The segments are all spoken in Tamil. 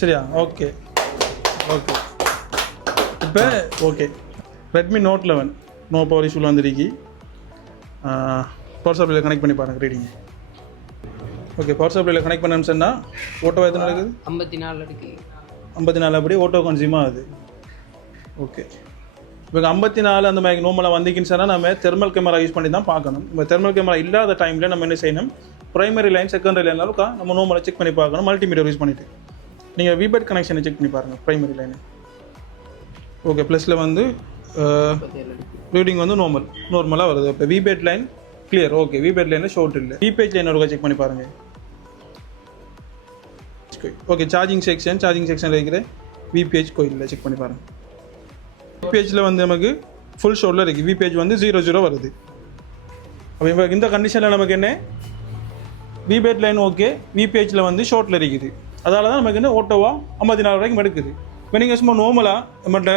சரியா? Okay okay. இப்போ okay, Redmi Note 11 no power இஷ்யூவில் வந்துருக்கு. பவர் சப்ளையில் கனெக்ட் பண்ணி பாருங்கள் ரீடிங். ஓகே, பவர் சப்ளையில் கனெக்ட் பண்ணணும்னு சொன்னால் ஓட்டோ எத்தனை இருக்குது? 54 இருக்குது. 54 அப்படி ஓட்டோ கன்சியூம் ஆகுது. ஓகே, இப்போ 54 அந்த மாதிரி நோமலாக வந்திக்கின்னு சொன்னால் நம்ம தெர்மல் கேமரா யூஸ் பண்ணி தான் பார்க்கணும். இப்போ தெர்மல் கேமரா இல்லாத டைமில் நம்ம என்ன செய்யணும், ப்ரைமரி லைன் செகண்டரி லைனாலும் நம்ம நோமலாக செக் பண்ணி பார்க்கணும். மல்டிமீட்டர் யூஸ் பண்ணிவிட்டு நீங்கள் விபெட் கனெக்ஷனை செக் பண்ணி பாருங்கள் ப்ரைமரி லைனு. ஓகே, ப்ளஸில் வந்து ரீடிங் வந்து நார்மலாக வருது. இப்போ விபெட் லைன் கிளியர். ஓகே, விபெட் லைனில் ஷோர்ட் இல்லை. விபேஜ் லைன் ஒரு செக் பண்ணி பாருங்கள். ஓகே, சார்ஜிங் செக்ஷனில் இருக்கிற விபேஜ் கோயிலில் செக் பண்ணி பாருங்கள். விபேஜில் வந்து நமக்கு ஃபுல் ஷோட்டில் இருக்குது. விபேஜ் வந்து 00 வருது. அப்போ இப்போ இந்த கண்டிஷனில் நமக்கு என்ன, விபேட் லைன் ஓகே, விபேஜில் வந்து ஷோர்ட்டில் இருக்குது. அதால தான் நமக்கு என்ன ஓட்டோவா 54 வரைக்கும் எடுக்குது. இப்போ நீங்கள் சும்மா நார்மலாக நம்மகிட்ட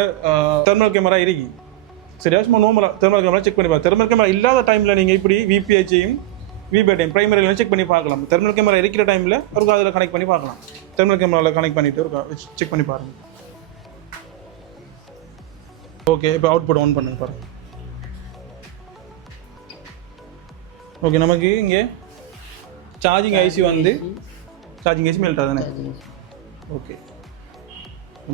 தெர்மல் கேமரா இருக்கு, சரியா? சும்மா நார்மலாக தெர்மல் கேமரா செக் பண்ணி பார்க்கலாம். தெர்மல் கேமரா இல்லாத டைமில் நீங்கள் இப்படி விபிஹெச்சையும் விபேட்டையும் ப்ரைமரிலையும் செக் பண்ணி பார்க்கலாம். தெர்மல் கேமரா இருக்கிற டைமில் ஒரு அதில் கனெக்ட் பண்ணி பார்க்கலாம். தெர்மல் கேமராவில் கனெக்ட் பண்ணிவிட்டு ஒரு செக் பண்ணி பாருங்கள். ஓகே, இப்போ அவுட்புட் ஆன் பண்ணுங்க பாருங்கள். ஓகே, நமக்கு இங்கே சார்ஜிங் ஐசி வந்து சார்ஜிங் ஐசி மெல்ட் ஆகுதுண்ணே. ஓகே,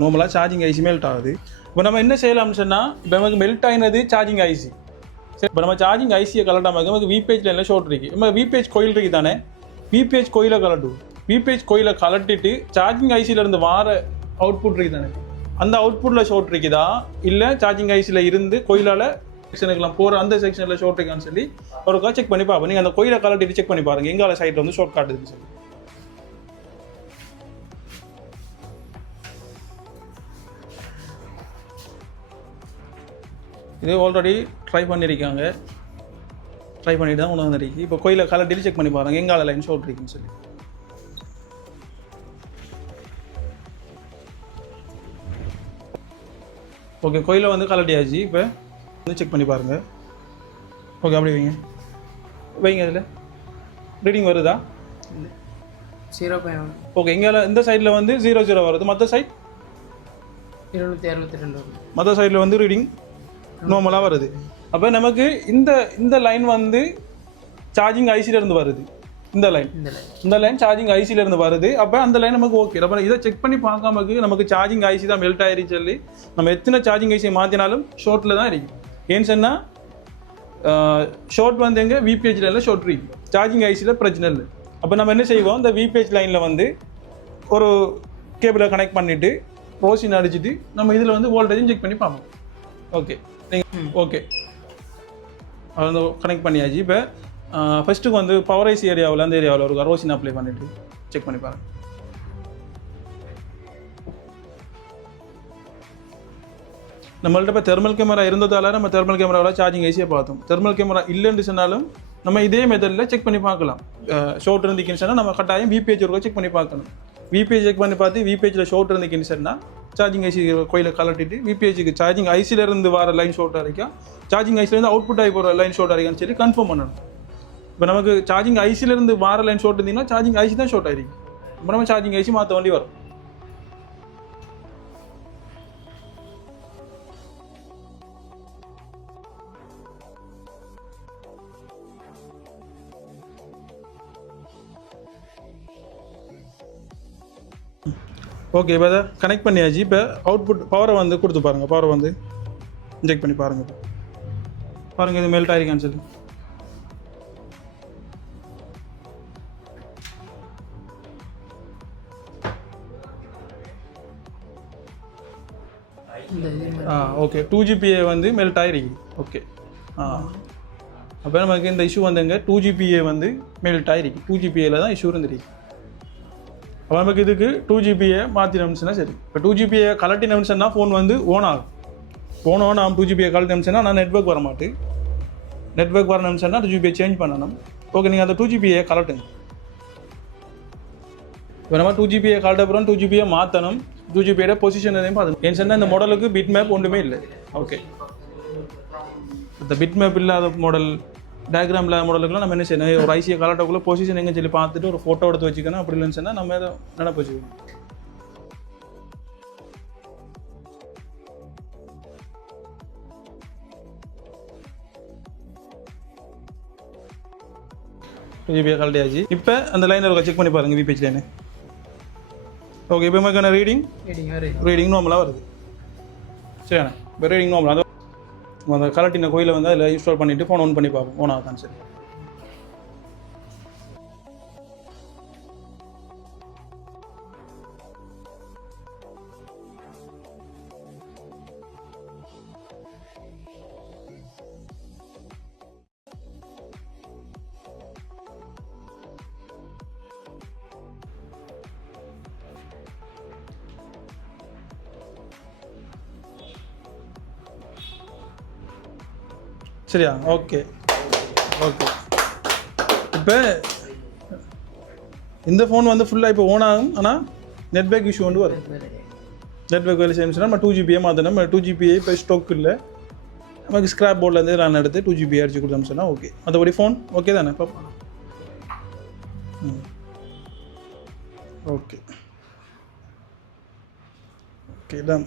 நார்மலாக சார்ஜிங் ஐசி மெல்ட் ஆகுது. இப்போ நம்ம என்ன செய்யலாம்னு சொன்னால், இப்போ நமக்கு மெல்ட் ஆகினது சார்ஜிங் ஐசி. சரி, இப்போ நம்ம சார்ஜிங் ஐசியை கலட்டாமல் நமக்கு விபேஜ் லைனில் ஷோர்ட் இருக்குது. நம்ம விபேஜ் கோயில் இருக்குது தானே, விபேஜ் கோயிலை கலட்டும். விபேஜ் கோயிலை கலட்டிட்டு சார்ஜிங் ஐசியிலேருந்து வார அவுட்புட் இருக்குது தானே, அந்த அவுட்புட்டில் ஷோர்ட் இருக்குதா இல்லை சார்ஜிங் ஐசியில் இருந்து கோயிலால் செக்ஷனுக்குலாம் போகிற அந்த செக்ஷனில் ஷோர்ட் இருக்கான்னு சொல்லி ஒருக்கா செக் பண்ணி பார்ப்போம். நீங்கள் அந்த கோயிலை கலட்டிட்டு செக் பண்ணி பாருங்கள் எங்கால சைட்டில் வந்து ஷோர்ட் காட்டுதுன்னு சொல்லி. இது ஆல்ரெடி ட்ரை பண்ணியிருக்காங்க, ட்ரை பண்ணிட்டு தான் கொண்டு வந்துருக்கு. இப்போ கோயிலை கலட்டிட்டு செக் பண்ணி பாருங்கள் எங்கால லைன் ஷோர்ட் இருக்குன்னு சொல்லி. ஓகே, கோயிலை வந்து கலட்டியாச்சு. இப்போ வந்து செக் பண்ணி பாருங்கள். ஓகே, அப்படி வைங்க அதில் ரீடிங் வருதா? 0.1. ஓகே, இங்கே இந்த சைடில் வந்து 00 வருது. மற்ற சைட் 262 மற்ற சைடில் வந்து ரீடிங் நார்மலாக வருது. அப்போ நமக்கு இந்த லைன் வந்து சார்ஜிங் ஐசியிலேருந்து வருது. இந்த லைன் சார்ஜிங் ஐசியிலேருந்து வருது. அப்போ அந்த லைன் நமக்கு ஓகே. அப்போ இதை செக் பண்ணி பார்க்காம நமக்கு சார்ஜிங் ஐசி தான் மெல்ட் ஆயிடுச்சு சொல்லி நம்ம எத்தனை சார்ஜிங் ஐசியை மாற்றினாலும் ஷோர்ட்டில் தான் இருக்குது. ஏன்னு சொன்னால் ஷோர்ட் வந்து எங்கே விபிஹெச் லைனில் ஷோர்ட் இருக்குது, சார்ஜிங் ஐசியில் பிரச்சனை இல்லை. அப்போ நம்ம என்ன செய்வோம், இந்த விபிஹெச் லைனில் வந்து ஒரு கேபிளை கனெக்ட் பண்ணிவிட்டு ரோசின் அடிச்சுட்டு நம்ம இதில் வந்து வோல்டேஜும் செக் பண்ணி பார்ப்போம். ஓகே, நீங்கள் ஓகே அது வந்து கனெக்ட் பண்ணியாச்சு. இப்போ ஃபஸ்ட்டுக்கு வந்து பவர் ஐசி ஏரியாவில் அந்த ஏரியாவில் ஒரு ரோசின் அப்ளை பண்ணிவிட்டு செக் பண்ணி பாருங்கள். நம்மள்ட்ட இப்போ தெர்மல் கேமரா இருந்ததால் நம்ம தெர்மல் கேமராவில் சார்ஜிங் ஐசியை பார்த்தோம். தெர்மல் கேமரா இல்லைன்னு சொன்னாலும் நம்ம இதே மெத்தடில் செக் பண்ணி பார்க்கலாம். ஷோர்ட் இருந்துச்சுன்னு சொன்னால் நம்ம கட்டாயம் விபிஹெச் ஒருக்கா செக் பண்ணி பார்க்கணும். விபிஹெச் செக் பண்ணி பார்த்து விபிஹெச்சில் ஷோர்ட் இருந்துச்சுன்னு சொன்னால் சார்ஜிங் ஐசி கோயிலை கலட்டிட்டு விபிஹெச்சுக்கு சார்ஜிங் ஐசியிலேருந்து வர லைன் ஷோர்ட்டாக இருக்கா, சார்ஜிங் ஐசிலேருந்து அவுட்புட் ஆகி போகிற லைன் ஷோர்ட்டாக இருக்கான்னு சொல்லி கன்ஃபார்ம் பண்ணணும். இப்போ நமக்கு சார்ஜிங் ஐசியிலேருந்து வர லைன் ஷோர்ட் இருந்தீங்கன்னா சார்ஜிங் ஐசி தான் ஷோர்ட் ஆகிருக்கு. இப்போ நம்ம சார்ஜிங் ஐசி மாற்ற வேண்டி வரும். ஓகே, இப்போ அதை கனெக்ட் பண்ணியாச்சு. இப்போ அவுட்புட் பவரை வந்து கொடுத்து பாருங்கள். பவரை வந்து இன்ஜெக்ட் பண்ணி பாருங்கள். பாருங்கள் இது மெல்ட் ஆகிருக்கான்னு சொல்லி. ஓகே, 2GPA வந்து மெல்ட் ஆகிருக்கு. ஓகே, அப்போ நமக்கு இந்த இஷ்யூ வந்துங்க 2GPA வந்து மெல்ட் ஆகிருக்கு. 2GPAவில் தான் இஷ்யூ இருந்துருக்கு. அப்போ நமக்கு இதுக்கு 2GPA மாற்றினோம்னா சரி. இப்போ 2GPA கலட்டினோம்னா ஃபோன் வந்து ஓன் ஆகும். ஃபோன் ஓன் ஆகும். 2GPA கலட்டினோம்னா நான் நெட்ஒர்க் வர மாட்டேன். நெட்ஒர்க் வரணும்னா 2GPA சேஞ்ச் பண்ணணும். ஓகே, நீங்கள் அந்த 2GPA கலட்டுங்க. இப்போ நம்ம 2GPA கலட்ட அப்புறம் 2GPA மாற்றணும். 2GPA பொசிஷன் எதையும் பார்த்துணும். ஏன்னு சொன்னால் இந்த மாடலுக்கு பிட் மேப் ஒன்றுமே இல்லை. ஓகே, இந்த பிட் மேப் இல்லாத மாடல் டயக்ராம் இல்லாத மாடலுக்குலாம் நம்ம என்ன செய்யணும், ஒரு ஐசியை கலட்டக்குள்ளே பொசிஷன் எங்கன்னு சொல்லி பார்த்துட்டு ஒரு ஃபோட்டோ எடுத்து வச்சுக்கணும். அப்படி இல்லைன்னு சொன்னால் நம்ம எதை நினைப்பு வச்சுக்கணும். ஜிபியை கழட்டியாச்சு. இப்போ அந்த லைனில் செக் பண்ணி பாருங்கள் விபிஹெச் லைனு. ஓகே, இப்போ நமக்கு ரீடிங் நார்மலாக வருது. சரிண்ணே, இப்போ ரீடிங் நார்மலாக அந்த கலட்டின கோயிலை வந்து அதில் இன்ஸ்டால் பண்ணிவிட்டு ஃபோன் ஆன் பண்ணி பார்ப்போம். ஓன் ஆகுதான். சரி, சரியா? Okay okay. இப்போ இந்த ஃபோன் வந்து ஃபுல்லாக இப்போ ஓன் ஆகும். ஆனால் நெட்பேக் இஷ்யூ வந்து வரும். நெட்பேக் வேலை செய்யணும்னு சொன்னால் நம்ம 2GB மாற்றணும். நம்ம 2GB இப்போ ஸ்டாக் இல்லை. நமக்கு ஸ்க்ராப் போர்ட்லேருந்து நான் எடுத்து 2GB அடிச்சு கொடுத்தோம்னு சொன்னால் ஓகே. மற்றபடி ஃபோன் ஓகே தானே? இப்போ ஓகே ஓகே தான்.